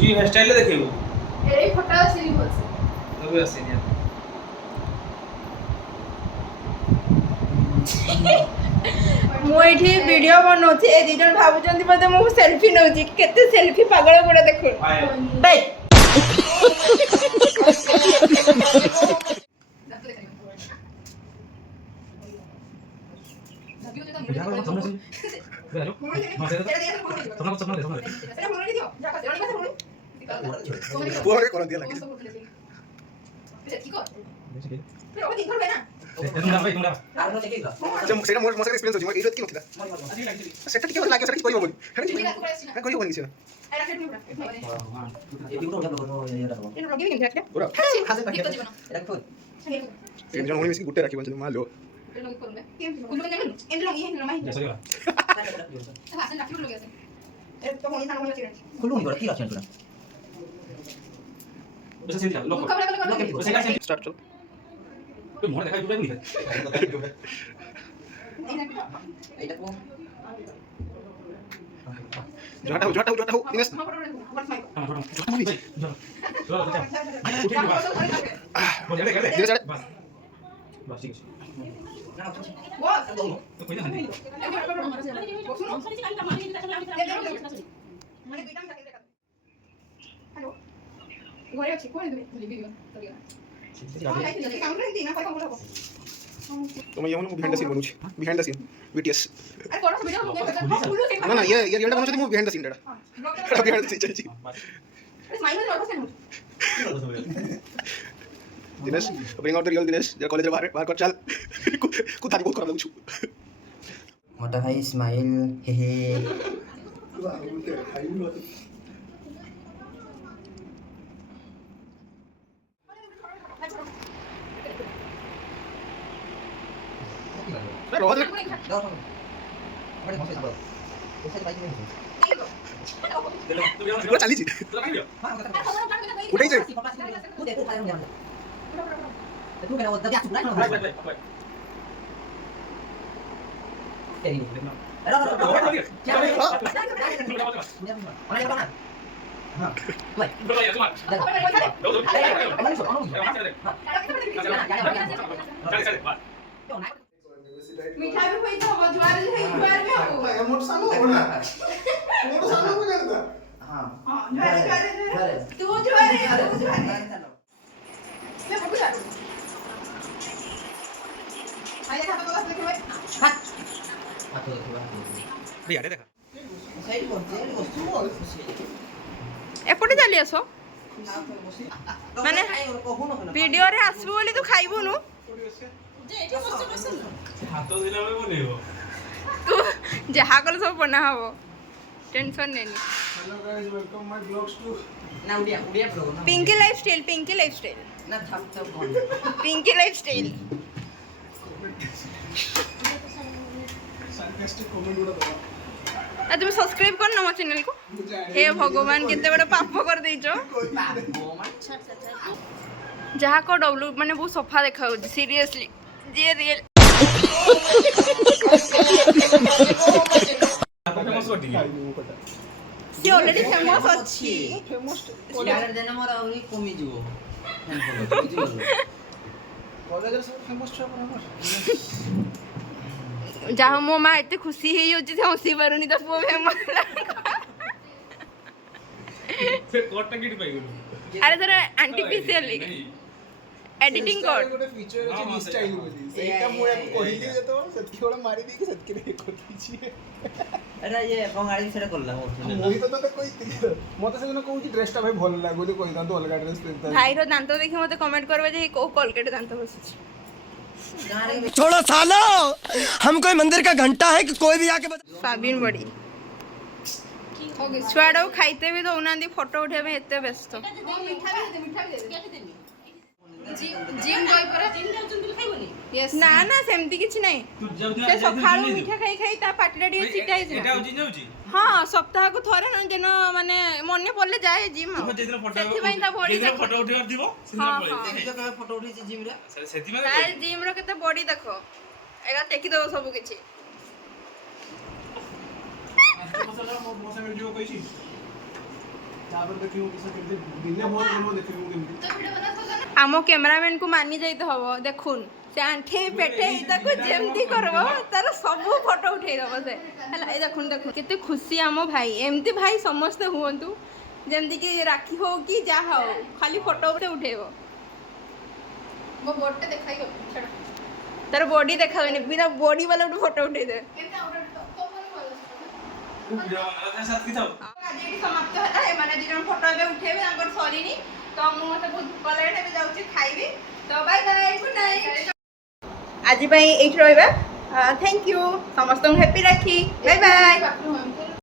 जी hair style देखियो এই photo আসেনি বলছে তবে আসেনি ମୁଁ ଏଇଠି ଭିଡିଓ ବନଉଛି ଏ ଦି ଜଣ ଭାବୁଛନ୍ତି ବୋଧେ ମୁଁ ସେଲ୍ଫି ନଉଛି କେତେ ସେଲ୍ଫି ପାଗଳ ଗୁଡା ଦେଖୁ সেটা মোর মোর এক্সপেরিয়েন্স হচ্ছে এইটা কি নথিলা সেটা কি লাগে সেটা কি কইব বলি সেটা কইব বলি সেটা একজন উনি মিসকি গুটে রাখি বলছিল মালো স্টার্ট চল তুই মনে দেখাই দুটাই বলি এইটা কো জটা হো দিনেশ ঘরে আছি কোন দিবি ভিডিও তুমি যেমন বিহাইন্ড দ্য সিন বলুছি বিহাইন্ড দ্য সিন বিটিএস আরে করো ভিডিও না না এটা বলছি তুমি বিহাইন্ড দ্য সিন এটা বিহাইন্ড দ্য সিন চাইছি স্মাইল করে অবস্থা নেই Dinesh bring out the real Dinesh जरा कॉलेज बाहर बाहर कर चल कुछ बहुत खराब लगछु मोटा भाई स्माइल हे हे रोज पूरा चाली जी उठाई जाए तू केना ओदा क्या चुरा ना মিঠা भी होई तो जुआर है जुआर भी हो मोट सानो होना मोट सानो को करता हां हां जुआर तू जुआर है तू जुआर है मैं पकड़ जा आया था तो बस लेके भाई आतो देखो यार देखा साइड करते हैं ଏପଟେ ଚାଲି ଆସ ମାନେ ଭିଡିଓ ରେ ଆସିବୁ ବୋଲି ତୁ ଖାଇବୁନୁ ହାତ ଦିଲା ବେଳେ ବନେଇବ ତୁ ଯାହା କଲେ ସବୁ ବନା ହବ ଟେନସନ ନେନି hello guys welcome my blogs to ना उड़िया ब्लॉग ना पिंकी लाइफस्टाइल ना थप थप कौन पिंकी लाइफस्टाइल सार्कास्टिक कमेंट उड़ा दो आ तुम सब्सक्राइब कर ना मो चैनल को हे भगवान केते बड़ पाप कर देइचो जहा को डब्लू माने बहुत सफा देखा हो सीरियसली जे रियल फेमस कर दिए सी ऑलरेडी फेमस अछि फेमस यार देना मोर आउरी कमी जिवो कॉलेज रे सब फेमस छ पर हमर जहा मो मां एते खुशी हे होची से हंसी पारुनी त पो फेमस से कोट गिट पाई गेलो अरे सर आर्टिफिशियली एडिटिंग कोड ଗୋଟେ ଫିଚର ଅଛି ରିସ୍ଟାଇଲ ବୋଲି ସେଇଟା ମୁଁ ୟାକୁ କହିଲି ଯେ ତ ସେତିକି ବେଳେ ମାରି ଦେଇକି ସେତିକି ରେ କରିଛି अरे ये बंगाली सेटा करला मोर ମୁଁ ତ ତତେ କହିଥିଲି ମତେ ସେଦିନ କହୁଛି ଡ୍ରେସଟା ଭାଇ ଭଲ ଲାଗୁଛି କହିଥାନ୍ତୁ ଅଲଗା ଡ୍ରେସ ପିନ୍ଧତା भाई रो दांत देखि मते कमेंट करबे जे को कोलगेट दांत बसुची छोड़ो सालो हम कोई मंदिर का घंटा है कि कोई भी आके साबिन बड़ी छुआड़ो खाइते भी दौना फोटो उठे में एते व्यस्त मिठा भी दे जिम गई पर जिम जाउचन बिल खाइबनी यस ना ना सेमती किछ नै से सखाळु मिठा खाई खाई ता पाटीला डी सिटाई एटा होजी जाउची हां सप्ताह को थरे न जेन माने मन्ने पड़ले जाए जिम जेदिन फोटो सेति भाई ता बॉडी जेदिन फोटो उठिबार दिबो हां देखि तो कबे फोटो उठी जिम रे सेति में तार जिम रो केते बॉडी देखो एगा टेकी दो सब किछि मौसम वीडियो कइसी आम कैमरामैन को मानि जाई तो हबो देखुन से आंठे पेटे ताको जेमती करबो तार सब फोटो उठेई दबो से हला ए देखुन देखुन केते खुशी आम भाई एमती भाई समस्त हुवंतु जेमती कि राखी हो कि जा हो खाली फोटो उठेबो मो बोटे देखाई गो छड़ा तार बॉडी देखाबेनी बिना बॉडी वाला फोटो उठेई दे केनता ऑर्डर तो वीडियो बनाते साथ की था आज एटी समाप्त है ए माने दिजन फोटो बे उठेबे अंगर सरीनी तो मु मते बहुत कलेट बे जाउची खाइबी तो बाय बाय गुड नाइट आज भाई एट रहबा थैंक यू समस्त हैप्पी राखी बाय बाय